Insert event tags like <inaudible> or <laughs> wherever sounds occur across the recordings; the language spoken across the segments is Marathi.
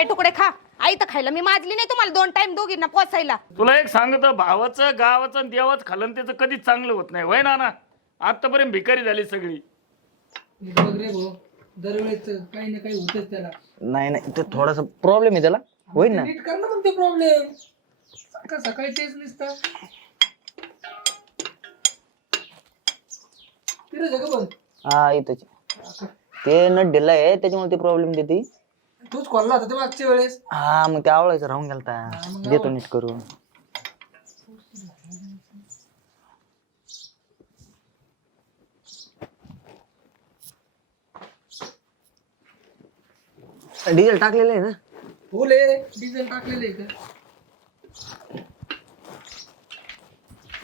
शिळे तुकडे खा. आई तर खायला मी माजली नाही तुम्हाला दोन टाइम दोघींना पोचायला तुला एक सांगतो भावाचं गावाचं आणि देवाचं खालन त्याचं कधीच चांगलं होत नाही. वय ना ना आतापर्यंत भिकारी झाली सगळी. हे बघ रे भाऊ दरवेळेस काही ना काही होतच त्याला. नाही नाही ते थोडासा प्रॉब्लेम आहे त्याला. होईल ना? नीट कर ना मग ते प्रॉब्लेम सकाळ सकाळी तेच नसतं. हा इथंच. ते नट ढिला आहे त्याच्यामुळे ते प्रॉब्लेम देते. तूच खोलला होता ते मागच्या वेळेस? हा मग ते आवळायचं राहून गेलता. देतो नीट करून. डिझेल टाकलेलं आहे ना? फुल आहे डिझेल टाकलेलं आहे का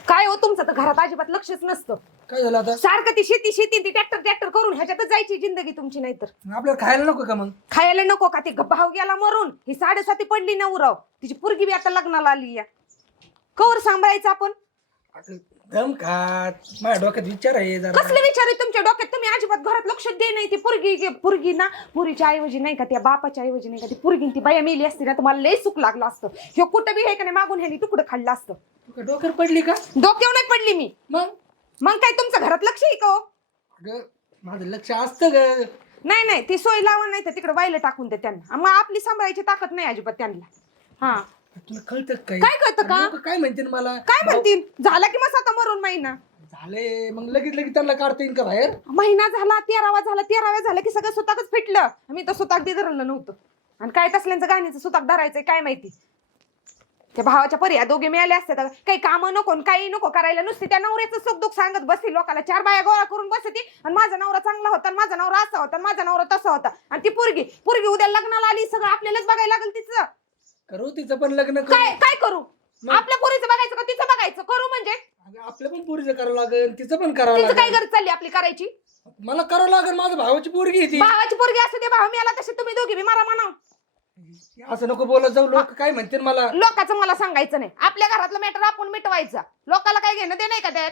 काय हो तुमचं? तर घरात अजिबात लक्षच नसतं. काय झालं आता? सारखं ती शेती शेती ती ट्रॅक्टर ट्रॅक्टर करून ह्याच्यातच जायची जिंदगी तुमची नाही तर आपल्याला खायला नको का मग? खायला नको का? ती ग- भाव गेला मरून. ही साडेसाती पडली ना उराव. तिची पुरगी बी आता लग्नाला आली या. कवर सांभाळायचं आपण? आता दम खात. माझ्या डोक्यात विचार आहे जरा. कसले विचार आहे तुमच्या डोक्यात? तुम्ही अजिबात घरात लक्ष दे नाही. ती पुरगी पुरगी ना पुरीच्या ऐवजी नाही का त्या बापाच्या ऐवजी नाही का ती पुरगी ती बाया मेली असती ना तुम्हाला लय सुख लागलं असतं. ह्यो कुठं बी हे का नाही मागून ह्यानी तुकडं खाल्लं असतं. तू डोक्यात पडली का? डोक्यावर नाही पडली मी. मग? मग काय तुमचं घरात लक्ष आहे का हो? अगं माझं लक्ष असतं ग. नाही नाही ती सोय लावा नाही तर तिकडे वायला टाकून दे त्यांना मग आपली सांभाळायची ताकद नाही अजिबात त्यांना. हा. तुला कळतं काय काय कळतं का? लोकं काय म्हणतील मला? काय म्हणतील? झाला की मग आता मरून महिना? झाले मग लगेच लगेच त्यांना काढता येईल का बाहेर? महिना झाला तेरावा झाला तेराव्या झाला की सगळं सुताकच फिटलं. मी तर सुताक बी धरलं नव्हतं. आणि काय तसल्यांचं गाणीचं सुताक धरायचंय काय माहिती? त्या भावाच्या पर्याय दोघे मिळाले असते तर काही कामं नको आणि काही नको करायला. नुसती त्या नवऱ्याचं सुख दुःख सांगत बसती लोकाला चार बाया गोळा करून बसती आणि माझा नवरा चांगला होता आणि माझा नवरा असा होता आणि माझा नवरा तसा होता. आणि ती पोरगी पोरगी उद्या लग्नाला आली सगळं आपल्यालाच बघायला लागेल तिचं. करू तिचं पण लग्न करू. काय काय करू? मग? आपल्या पोरीचं बघायचं का तिचं बघायचं? करू म्हणजे? अगं, आपलं पण पोरीचं करावं लागेल तिचं पण करावं तिचं काय लागेल. गरज चालली आपली करायची? मला करावं लागेल माझ्या भावाची पोरगी आहे ती. भावाची पोरगी असू दे भाव मी आला तसे तुम्ही दोघी बी मारा म्हणा. असं नको बोलत जाऊ लोक काय म्हणतील मला? लोकांचं मला सांगायचं नाही. आपल्या घरातलं मॅटर आपण मिटवायचं. लोकाला काय घेणं ते नाही का त्यात?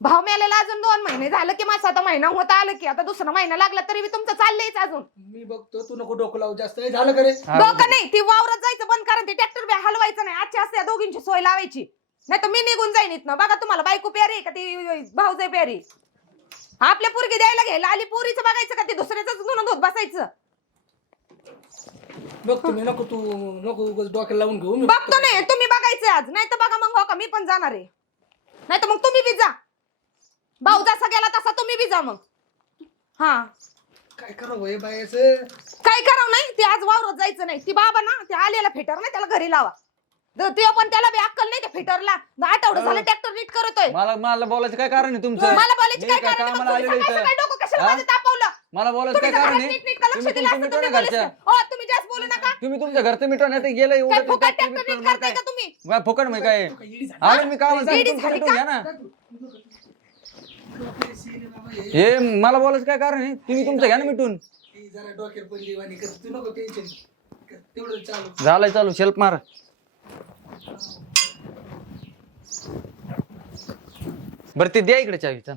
भाव मिळालेला अजून दोन महिने झालं की माझा आता महिना होता आलं की आता दुसरा महिना लागला तरी बी तुमचं चाललंयच अजून. मी बघतो तू नको डोकं लावू जास्त. हे झालं का रे? डोकं नाही ती वावरात जायचं बंद करा ते ट्रॅक्टर बी हलवायचं नाही. आजच्या असते दोघींची सोय लावायची. नाही तर मी निघून जाईन इथनं. बघा तुम्हाला बायको प्यारी आहे का ती भाऊजाई प्यारी? आपल्या पोरगी द्यायला घ्यायला आली पोरीचं बघायचं का ते दुसऱ्याच धुणं धुत बसायचं? बघतो मी नको तू नको उगाच डोक्याला लावून घेऊ मी बघतो. नाही तुम्ही बघायचं आज. नाही तर बघा मग हो का मी पण जाणार आहे. नाही तर मग तुम्ही बी जा. भाऊ जसा गेला तसा तुम्ही बी जा मग. हा. काय करावं हे बायाचं? काय करावं नाही ते आज वावरत जायचं नाही. ती बाबा ना ते आलेला फेटर नाही त्याला घरी लावा. तर ते पण त्याला बी अक्कल नाही त्या फेटरला. आठवडं झालं ट्रॅक्टर नीट करतोय. मला मला बोलायचं काय कारण आहे तुमचं? मला बोलायची मी काय काय कारण आहे? कामाला मग आलेलो तुम्ही इथं? सकाळी डोकं कशाला हा? माझं तापवलं? मला बोलायचं तुम्ही काय कारण आहे? नीट नीट लक्ष तुम्ही दिलं तुमचं असतं मिटवून तुम्ही बोलले घरच्या असते. हो तुम्ही तुमच्या घरचं मिटवण्यात गेलं काय एवढं फुकट tractor ट्रॅक्टर नीट बिक्टर करताय का काय? तुम्ही? काय फुकट म्हणजे काय? तू काय येडी झाली? आलं मी काय म्हणतो मिटवून? घ्या ना. हे. मला बोलायचं काय कारण आहे? तुम्ही तुमचं घ्या ना मिटून. ती जरा डोक्याला पडली वाणी कर तू नको टेन्शन तेवढं चालू. झालंय चालू शेल्फ मार. बरं ते द्या इकडे चावी चल.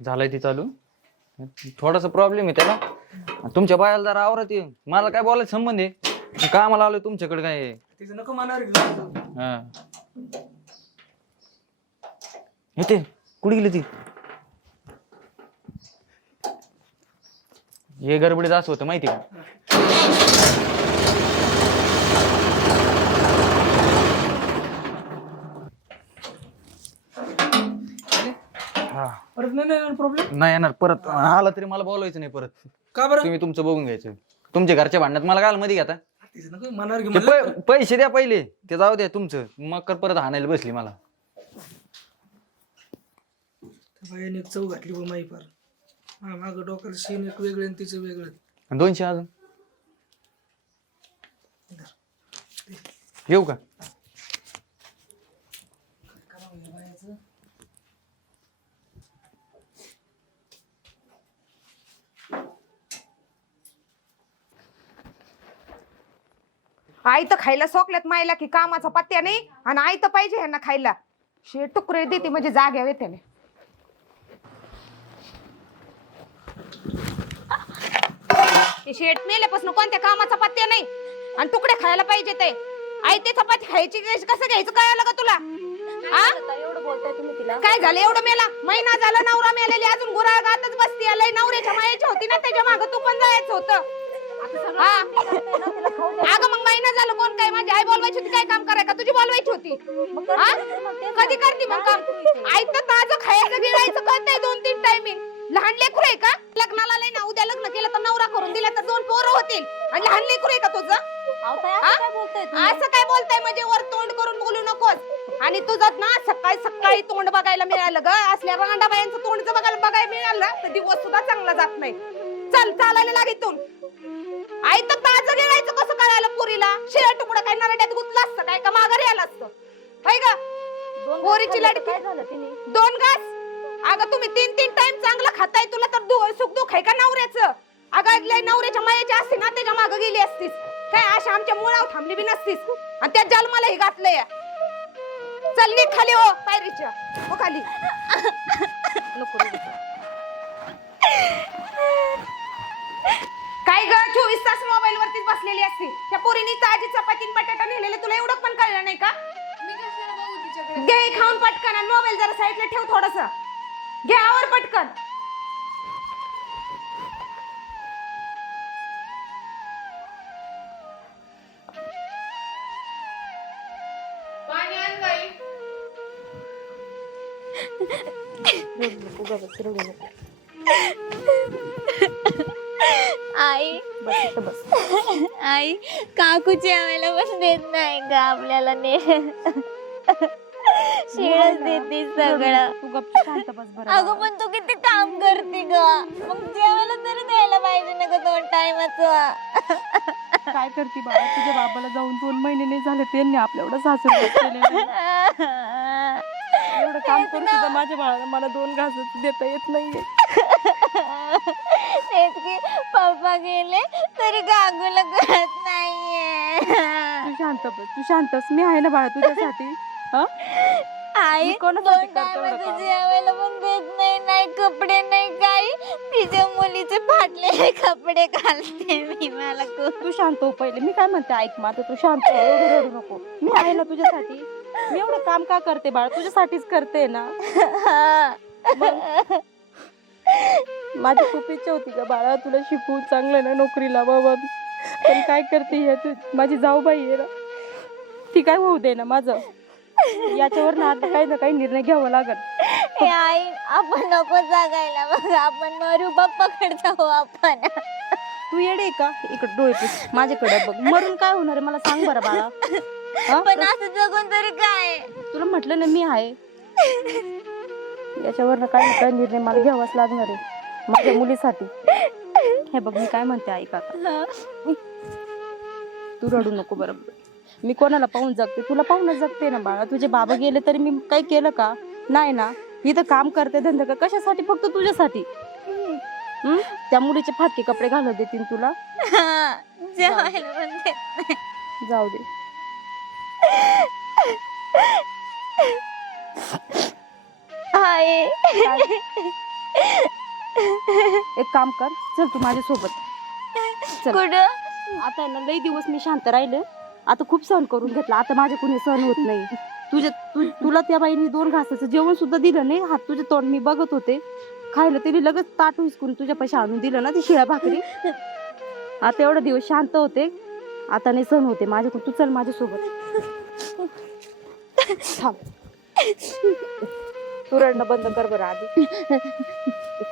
झालंय ती चालू. थोडासा प्रॉब्लेम आहे त्याला. तुमच्या बायाला जरा आवरत. मला काय बोलायचं संबंध आहे? का मला आलोय तुमच्याकडे काय? आहे? तिचं नको मनावर घेऊ हा. येते. कुठे गेली ती? हे गडबडीत असं होतं माहिती का? हा. परत नाही नाही प्रॉब्लेम नाही येणार. परत आला तरी मला बोलवायचं नाही परत. का बरं? तुम्ही तुमचं बघून घ्यायचं. तुमच्या घरच्या भांडणात मला काय मध्ये घेता तिचं नको मनावर घेऊ ते मला पै- पैसे द्या पहिले. ते जाऊ द्या तुमचं. मग कर परत हाणायला बसली मला. बाईने एक चव घातली बा माई फार. हा मागं डोक्याला सीन एक वेगळं आणि तिचं वेगळं. आणि दोनशे अजून? येऊ का? आई तर खायला सोकल्यात मायला की कामाचा पत्त्या नाही आणि आई तर पाहिजे ह्यांना खायला. शे टुकरे देते म्हणजे जाग्यावर त्याने. ते शेट मेल्यापासून कोणत्या कामाचा पत्त्या नाही आणि तुकडे खायला पाहिजे ते. आई ते चपाती खायची कसं घ्यायचं कळालं का तुला? हा एवढं बोलताय तुम्ही तिला काय झालं एवढं मेला? महिना झाला नवरा मेलेली अजून गुरा गातच बसती आलाय नवऱ्याच्या मायाची होती ना त्याच्या माग तू पण जायचं होतं. हा? अगं मग महिना झालं कोण काय? माझी आई बोलवायची होती काय काम कराय का तुझी बोलवायची होती? हा? कधी करते मग काम? आई तर ताजं खायचं गिळायचं कळतंय दोन तीन टायमिंग लहान लेकरू आहे का? लग्नाला लय ना उद्या लग्न केलं तर नवरा करून दिला तर दोन पोरं होतील. आणि लहान लेकरू आहे का तुझं? हा? काय बोलताय तुम्ही? असं काय बोलताय? म्हणजे वर तोंड करून बोलू नकोस. आणि तुझं ना सकाळी सकाळी तोंड बघायला मिळालं ग. असल्या रांडा बायांचं तोंड जर बघायला बघायला मिळालं तर दिवस सुद्धा चांगला जात नाही. चल चालायला लाग इथून. आई तर ताजं गिळायचं कसं करायला पुरीला? शिळा तुकडा काय नरड्यात गुतलं असतं काय का माघारी आलं असतं? हाय का दोन पोरीची लाडकी. काय झालं तिने? दोन घास? अगं तुम्ही तीन तीन टाइम चांगलं खाताय तुला तर दु- सुख दुख आहे का नवऱ्याचं? अगं लय नवऱ्याच्या मायाची असते ना त्याच्या मागं गेली असतीस. काय अशा आमच्या मुळावर थांबली बी नसतीस? आणि त्या जन्माला ही घातलंय. चल खाली हो पायरीच्या. हो खाली. नको रडू. <laughs> काय ग? चोवीस तास मोबाईल वरतीच बसलेली असते. त्या पोरीने ताजी चपाती आणि बटाटा नेलेले तुला एवढं पण कळलं नाही का? घे खाऊन पटकन आणि मोबाईल जरा साईडला ठेव थोडस. घे आवर पटकन. आई. आई काकूची आम्हाला पण देत नाही का आपल्याला ने. शिळच देते सगळं. तू गप्प शांत बस बरं. अगं पण तू किती काम करते ग. मग जेवायला तरी द्यायला पाहिजे ना ग दोन टायमाचं. काय करते बाळा? तुझ्या बाबाला जाऊन दोन महिने नाही झाले त्यांनी आपल्या एवढं सासर एवढं काम ना. सुद्धा माझ्या बाळाला मला दोन घास देता येत नाहीये. <laughs> तेच की पप्पा गेले तरी गागूला कळत नाहीये. तू शांत बस तू शांत बस. मी आहे ना बाळा तुझ्यासाठी. आई मी दोन कोणासाठी करते एवढं टायमाचं काम? जेवायला पण देत नाही नाही कपडे नाही काही. तिच्या मुलीचे फाटलेले कपडे घालते मी मला खूप. तू शांत हो पहिले. मी काय म्हणते ऐक माझं तू शांत हो, एवढं रडू नको. मी आहे ना तुझ्यासाठी. मी एवढं काम का करते बाळा? तुझ्यासाठीच करते ना. <laughs> माझी खूप इच्छा होती का बाळा तुला शिकवून चांगलं ना नोकरीला बाबा. पण काय करते हे तू? माझी जाऊबाई आहे ना. ती काय होऊ दे ना माझं. याच्यावर ना आता काही ना काही निर्णय घ्यावा लागल. हे आई आपण नको जागायला बघ. आपण मरू बाप्पाकडे जाऊ आपण. तू येडे का? इकडे डोळे पुस माझ्याकडे बघ. मरून काय होणार आहे मला सांग बरं बाळा. हा? पण असं जगून तरी काय? तुला म्हटलं ना मी आहे. याच्यावर काही ना काही निर्णय मला घ्यावाच लागणार आहे माझ्या मुलीसाठी. हे बघ मी काय म्हणते ऐक तू रडू नको बरोबर मी कोणाला पाहून जगते? तुला पाहूनच जगते ना बाळा. तुझे बाबा गेले तरी मी काही केलं का? नाही ना. इथं काम करते धंदा का? कशासाठी? फक्त तुझ्यासाठी? त्या मुलीचे फाटके कपडे घालत देतील तुला. जाऊ दे. आई एक काम कर चल तू माझ्यासोबत. चल. कुठं? आता आहे ना लई दिवस मी शांत राहिले. आता खूप सहन करून घेतला. आता माझे कोणी सहन होत नाही. तुझ्या तु, तुला त्या बाईनी दोन घासाचं जेवण सुद्धा दिलं नाही. हात तुझे तोंड मी बघत होते. खायला तिने लगेच ताट हिसकून तुझ्या पैसे आणून दिलं ना ती शिळ्या भाकरी. आता एवढा दिवस शांत होते. आता नाही सहन होते माझ्याकडून. तू चल माझ्यासोबत. थांब. तू रडणं बंद कर बरं आधी.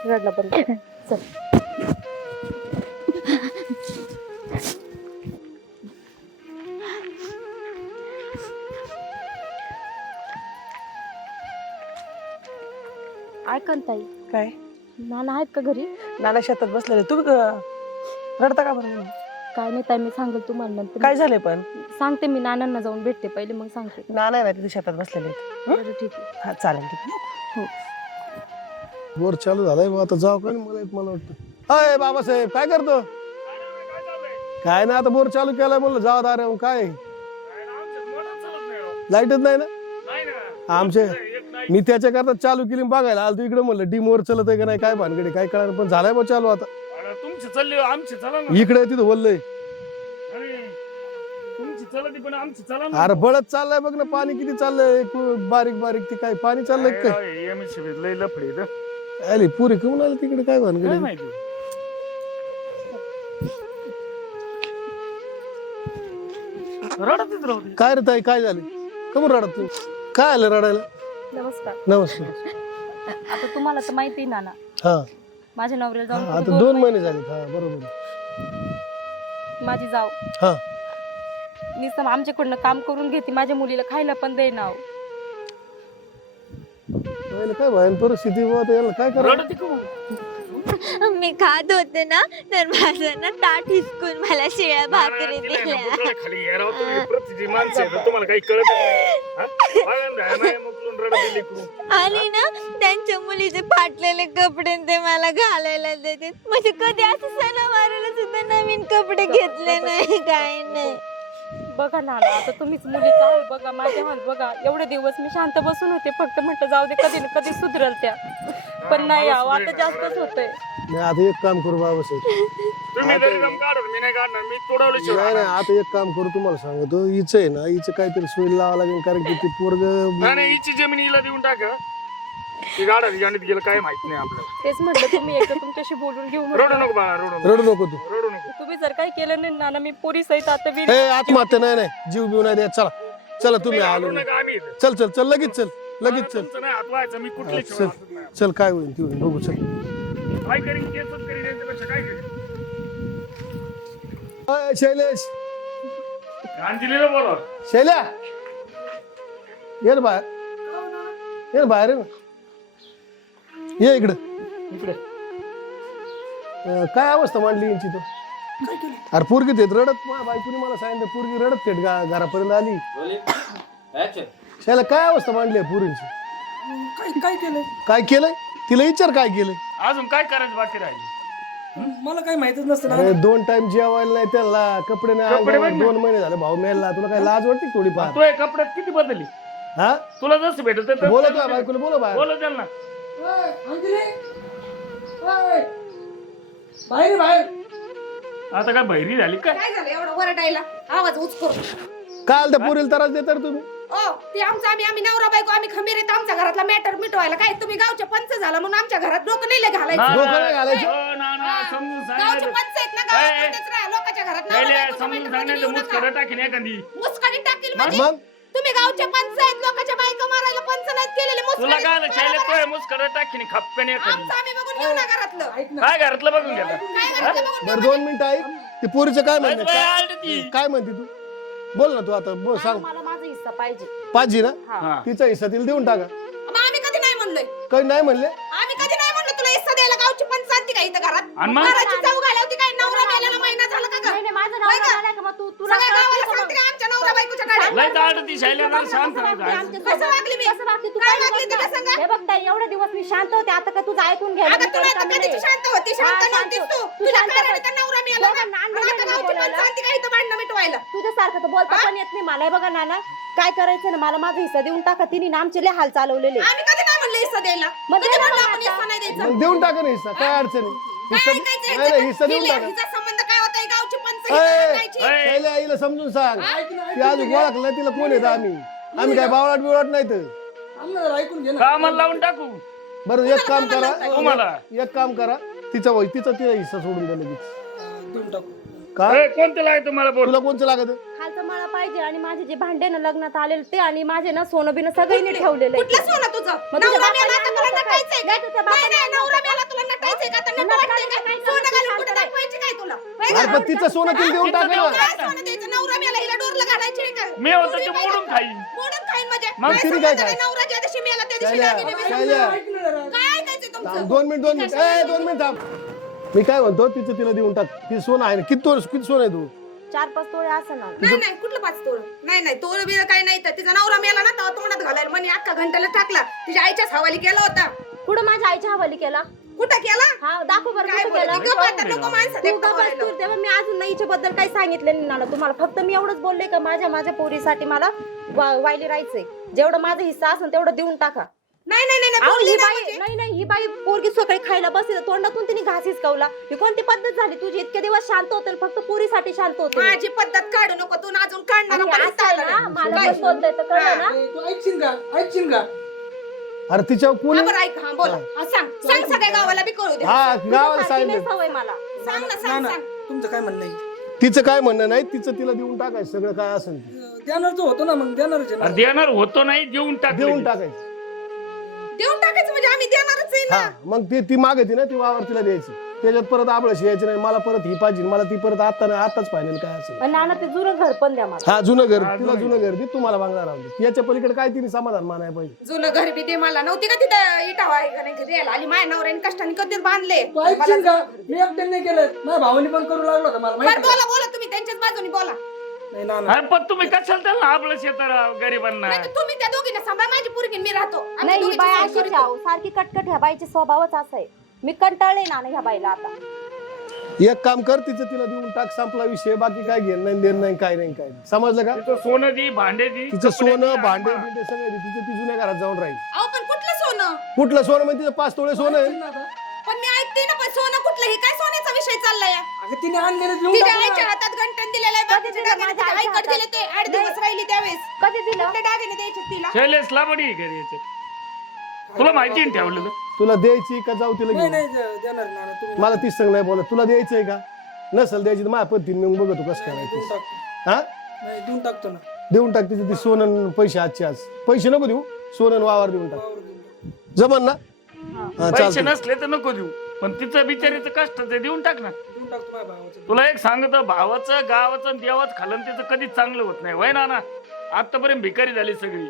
रडणं बंद कर. चल. ऐकन ताई. काय? नाना आहेत का घरी? नाना शेतात बसलेले. तुम्ही क- रडता का बरं? काय नाही ताई मी सांगेल तुम्हाला नंतर. काय झालंय पण? सांगते मी नानांना जाऊन भेटते पहिले मग सांगते. नाना आहे ना तिथे शेतात बसलेले आहेत. हं? बरं ठीक आहे. हा चालेल ठीक आहे. बोर चालू झालाय मग आता जाऊ का नाही मला एक मला वाटतं. अय बाबासाहेब काय करतो? काय ना आता बोर चालू केलाय म्हणलं जाऊ दारे काय? लाईटच नाही ना? आमचे मी त्याच्या करता चालू केली बघायला आलो तू इकडे म्हणलं डीम वर चलत आहे का नाही काय भानगडी काय कळणार पण झालाय बा चालू आता. तुमची चालली आमची चला ना. इकडे तिथं बोललंय अरे, तुमची चला पण आमची चला ना. अरे बळत चाललंय बघ ना पाणी किती चाललंय. कु- बारीक बारीक ते काय पाणी चाललंय का काय? एमएससी लय लफडे इथं. आली पुरी कमून आली तिकडे काय काय भानगड माहिती? रडतच राहू दे. काय रे ताई काय झाले? कमून रडत तू काय आलं रडायला? नमस्कार. नमस्कार. आता तुम्हाला तर माहिती आहे नाना. हा. माझ्या नवऱ्याला हा, जाऊन आता दोन महिने- झाले हा बरोबर. माझी जाव हा. नुसतं आमच्याकडनं काम करून घेते माझ्या मुलीला खायला पण दे नाव काय भयान परिस्थिती बुवा, आता याला काय करा? मी खात होते ना तर माझं ना ताट हिसकून मला शिळ्या भाकरी दिल्या. खाली तुम्ही. माणसं ना, तुम्हाला काही कळत नाही. हा? बघा ना, ध्यान आहे, मुकलून रडत लेकरू. आणि ना त्यांच्या मुलीचे फाटलेले कपडे ते मला घालायला देते. म्हणजे कधी असं सणावाराला सुद्धा नवीन कपडे घेतले नाही काय नाही. बघा नाना आता तुम्हीच मुलीचा आहे बघा माझे हात बघा एवढे दिवस मी शांत बसून होते फक्त म्हटलं जाऊ दे कधी ना कधी सुधरल त्या. पण नाही आहो आता जास्तच होतंय. नाही आता एक काम करू बाबासाहेब तुम्ही दम मी नाही काढणार मी तोडवलं नाही आता एक काम करू तुम्हाला सांगतो. हिचं आहे ना हिचं काहीतरी सोय लावा लागेल कारण की ते पोरग नाही नाही, हिची जमीन हिला देऊन टाका ती गाडा गाडीत गेलं काय माहीत नाही आपल्याला. तेच म्हटलं तुम्ही एकदा तुमच्याशी बोलून घेऊ रडू म्हटलं. नको बाळा रडू नको. रडू नको तू. रडू नको. तुम्ही जर काही केलं नाही नाना मी पोरी सहित आता हे आत्महत्या नाही नाही. जीव बिव नाही द्या चला. चला तुम्ही आलो नाही. नका आम्ही इथं. चल चल चल लगेच चल लगेच चल. तुमचं नाही हात व्हायचं. मी कुठले चल. चल काय होईल ते होईल. बघू चल. काय करीन केसच करीन यांच्यापेक्षा काय करीन? अय, शैलेश. बोला शैल्या. ये ना बाहेर. ये ना बाहेर ये ना. ये इकडं. इकडे. अं, काय अवस्था मांडली यांची तो काय केलं? अरे पोरगी देत रडत. मा बायकोनी मला सांगितलं पोरगी रडत थेट गा- घरापर्यंत आली. शैला काय अवस्था मांडली आहे पोरींची? काय काय केलंय? काय केलंय? तिला विचार काय केलंय? अजून काय करायचं बाकी राहिली? मला काय माहितच नसतं ना. अरे दोन टाइम जेवायला नाही त्याला. कपडे नाही कपडे अंगावर. दोन महिने झाले भाऊ मेला तुला काय लाज वाटते थोडीफार? तू हे कपड्यात किती बदलली? हा? तुला जसं भेटत बोला तुझ्या बायकोला बोला बाहेर. बोला त्यांना. बाहेर बाहेर. आता काय बहिरी झाली काय? काय झालं एवढं वरडायला? आवाज उच करू काल त्या पोरीला त्रास देता रे तुम्ही? ओ ते आमचं आम्ही आम्ही नवरा बायको आम्ही खंबीर येतो आमच्या घरातला मॅटर मिटवायला काय? तुम्ही गावचे पंच झाला म्हणून आमच्या घरात डोकं नाही लय घालायचं. ना, डोकं नाही घालायचं. हो, ना, ना. समजून गावचे सांगायचं पंच आहेत ना ए, गावातच राहा. लोकांच्या घरात नवरा पहिले बायकोचं समजून matter मध्ये सांगण्याचं येऊ मुस नका. खरं टाकीन एखादी. मुस्काडी टाकील म्हणजे? मग? तुम्ही गावचे पंच आहेत लोकांच्या बायका मारायला पंच नाहीत केलेले तुला मुस्काडी काय आलं शाळेत बरोबर तोय आहे. मुस खरं टाकीन खप्प्याने एखादी. आमचं आम्ही बघून घेऊ ना घरातलं. ऐक ना. काय घरातलं बघून घेता? काय घरातलं बघून बरं दोन मिनिटं ऐक. ते पोरीचं काय म्हणणं? बाई, काय- ती. काय म्हणते तू? बोल ना तू आता बोल सांग. मला माझा हिस्सा पाहिजे. पाचजी ना? हा. तिचा हिस्सा तिला देऊन टाका. मग आम्ही कधी नाही म्हणलोय? काही नाही म्हणले? आम्ही कधी नाही म्हणलो तुला हिस्सा द्यायला? गावची पंच आणते का इथं घरात? आणि मग? घराची चव घालवती काय? नवरा मेल्याला महिना झाला का नाही? नाही माझा नवरा? आला का? मग तू तुला सगळ्या कळतं गावाला का सांगते मग? का? आमच्या नवरा लय दाट ती शांत कसं? वागली मी? कसं वागते? तू काय काय वागली? तिला सांगा? हे बघ ताई एवढे दिवस मी शांत होते आता का तुझं ऐकून घ्यायला अगं मी तुला आता कधीची नाही. शांत होती शांत हा, शांत नव्हतीस तू. तू तुझ्या शांत कारण हो. त्या नवरा ना आणि आता बोलायला गावची बोलायला. पंच आणते का इथं भांडणं मिटवायला तुझ्यासारखं तर बोलता पण येत नाही मला हे बघा नाना काय करायचं ना मला माझा हिस्सा देऊन टाका तिने ना आमचे लय हाल चालवलेले आम्ही कधी नाही म्हणलं हिस्सा द्यायला मग कधी दे ना म्हणलं मग आपण आता. हिस्सा नाही द्यायचा मग देऊन टाका ना हिस्सा काय अडचण आहे काय हिस्सा ऐकायचं नाही नाही हिस्सा? देऊन टाका हिचा संबंध काय होता ए, पहिल्या आईला समजून सांग. ती अजून ओळखलं तिला कोण येतं आम्ही? आम्ही काय बावळाट बिवळाट नाही तर. ऐकून घे ना. कामाला लावून टाकू. बरं एक काम करा. तुम्हाला. एक काम करा. तिचा वय तिचा तिला हिस्सा सोडून द्या लगेच. देऊन टाकू. का? ए, कोणतं लागायचं मला बोल? तुला कोणचं लागत? पाहिजे आणि माझे जे भांडे ना लग्नात आलेले ते आणि माझे ना सोनं बिनं सगळ्यांनी ठेवलेलं कुठलं सोनं तुझं मग तुझ्या नवरा बापाने मेला आता तुला आणलं होतं नटायचंय काय? का? तुझ्या नाही बापाने नाही आणलं नवरा होतं मेला तुला नटायचंय का आता नटा नटू वाटतंय नाही, का नाही, सोनं नाही, घालून नाही, कुठं नाही. दाखवायची काय तुला होय अरे का? पण तिचं सोनं तिला देऊन टाका ना काय सोनं द्यायचं नवरा मेला हिला डोरला घालायची आहे का मी होतो ते मोडून? खाईन मोडून खाईन म्हणजे मग काय तिने काय संबंध नाही? खाय? नवरा ज्या दिवशी मेला त्या दिवशी शायल्या, दागिने बिगिने. शायल्या. ऐक ना जरा काय ऐकायचंय तुमचं थांब, दोन मिनिट दोन मिनिट ए दोन मिनिट थांब मी काय म्हणतो तिचं तिला देऊन टाक ती सोनं आहे ना किती किती सोनं आहे तू चार पाच तोळे असं ना. नाही नाही कुठलं पाच तोळ? नाही नाही तोळ बिळ काय नाही तर तिचा नवरा मेला ना तेव्हा तोंडात घालायला म्हणे अख्खा घंट्याला टाकला. तिच्या आईच्याच हवाली केला होता. कुठं माझ्या आईच्या हवाली केला? कुठं केला? हा दाखव बरं काय कुठं केला? बोलते गप्प आता नको माणसं तू देखता का बस बोलायला. तू तेव्हा मी अजून नाही बद्दल काही सांगितलं नाही नाना. तुम्हाला फक्त मी एवढंच बोलले का माझ्या माझ्या पोरीसाठी मला वा- वायली राहायचंय. जेवढं माझा हिस्सा असेल तेवढं देऊन टाका. नाही नाही नाही अहो, बोलली ही नाही बाई म्हणजे. नाही नाही ही बाई पोरगी सकाळी खायला बसली तर तोंडातून तिने घास हिसकावला. ही कोणती पद्धत झाली? तुझी इतके दिवस शांत होते फक्त पुरीसाठी शांत होते माझी पद्धत काढू नको तू अजून काढणार आणि पण असं इथं आहे आलं ना, नाही. मला काय? पण बोलतोय तर कळलं ना. ए, तू ऐकशील का? ऐकशील का? अरे तिच्यावर कोण हा, बरं ऐक हा बोला. हा, सांग. सांग सगळ्या गावाला बी दे. हा गावाला तुझ्यासारखी नाही सांगितलं सवय मला. सांग ना ना सांग ना सांग. तुमचं काय म्हणणं आहे? तिचं काय म्हणणं नाही तिचं तिला देऊन टाकायचं सगळं काय असेल ते. देणारच होतो ना मग देणारच आहे ना. देणार होतो नाही देऊन टाक देऊन टाकायचं. देऊन टाकायचं म्हणजे आम्ही देणारच आहे ना. हा मग ती ती मागती ना ती वावर तिला द्यायची. त्याच्यात परत आबळशी यायची नाही मला परत ही पाहिजे मला ती परत आता नाही आताच फायनल काय असेल. नाना ते जुनं घर पण द्या मला. हा जुनं घर तिला जुनं जुनं घर. दे तुम्हाला बांगला राहून दे याच्या पलीकडे काय तिने समाधान मानाय पाहिजे? जुनं घर बी दे मला. नव्हती का तिथं इटावा आहे का नाही का द्यायला? आली माझ्या नवऱ्याने कष्टाने कधीच बांधले? तू ऐकशील का मी एकट्याने नाही केलं. माझ्या भावानी पण करू लागलो होता मला बरं माहिती बोला बोला तुम्ही त्यांच्याच बाजूनी बोला. नाही ना ना अरे पण तुम्ही कशाला त्याला आपलं शेत गरीबांना नाही तर तुम्ही त्या दोघींना सांभाळ माझी पोरगी मी राहतो आम्ही नाही ही दोघीची बाई सोय अशीच करीतो. आहे, सारखी कटकट ह्या बाईचा स्वभावच असा आहे मी कंटाळले ना ह्या बाईला आता एक काम कर तिचं तिला देऊन टाक संपला विषय बाकी काय घेणं नाही देणं नाही काय नाही काय नाही. समजलं का तिचं सोनं दी भांडे दी तिचं सोनं भांडे. बिंडे सगळं दे. तिचं ती जुन्या घरात जाऊन राहील अहो पण कुठलं सोनं कुठलं सोनं म्हणजे तिचं पाच तोळे सोनं आहे ना? पण सोनं कुठलं? हे काय सोन्याचा विषय चाललाय? अगं तिने आणलेलं देऊन तिच्या टाकू आईच्या ना. हातात घंटन दिलेलं आहे बाकीचे दिलं दागिने माझ्या तिच्या आईच्या आईकडे दिले ते आठ दिवस राहिली त्यावेळेस. कधी दिलं? कुठले दागिने द्यायचे तिला? घरी तुला माहिती आहे ना ठेवलेलं? तुला द्यायची का जाऊ तिला नाही घेऊन? नाही दे- देणार ना ना तुम्ही मला तीच सांग नाही बोलत तुला द्यायचंय का? नसेल द्यायची तर माझ्या पद्धतीने मग बघतो कसं देऊन करायचं टाकतो. हा? नाही देऊन टाकतो ना. देऊन टाक तिथे ती सोनं आणि पैसे आजचे आज. पैसे नको देऊ सोनं आणि वावर देऊन टाक. वावर देऊन टाकतो. जमन ना? हा, पैसे चालतंय. नसले तर नको देऊ. पण तिचं बिचारीचं कष्टाचं देऊन टाक ना. देऊन टाकतो माझ्या भावाचं. तुला एक सांगतो भावाचं गावाचं आणि देवाचं खालन त्याचं कधीच चांगलं होत नाही. वय ना आतापर्यंत भिकारी झाली सगळी.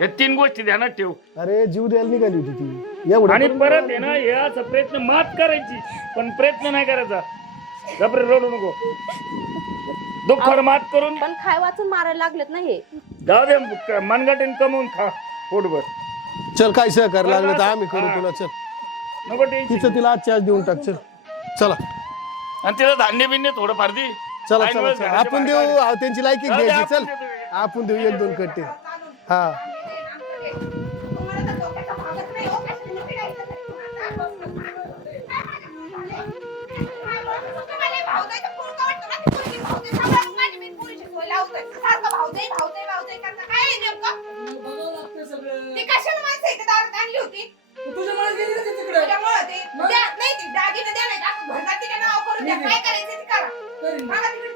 या तीन गोष्टी ध्यानात ठेव. अरे जीव द्यायला निघाली होती ती. एवढं आणि परत आहे ना या प्रयत्न मात करायची पण प्रयत्न नाही करायचा. घाबरे रडू नको. दुःखावर मात करून. पण खाय वाचून मारायला लागलेत ना हे. जाऊ दे मनगटीन कमवून खा पोटभर. चल काय सहकार लागलं तर आम्ही करू हा. तुला चल. नको टेन्शन तिचं तिला आजच्या आज देऊन टाक चल चला आणि तिला धान्य बिन्य थोडं फार दे चला ऐन चला वेळेस चला घराच्या आपण देऊ बाहेर. हा, त्यांची लायकी जाऊ दे, घ्यायची आपण चल. आपण देऊ एक दोन कट्टे हा हो? ती कशाला माणसं इथे दारात आणली होती तुझ्या मला गेली ना तिकडे? नाही ती दागिने द्या नाही आपण घरला तिला नाव करून द्या. काय करायचं ते करा. करीन. तिकडे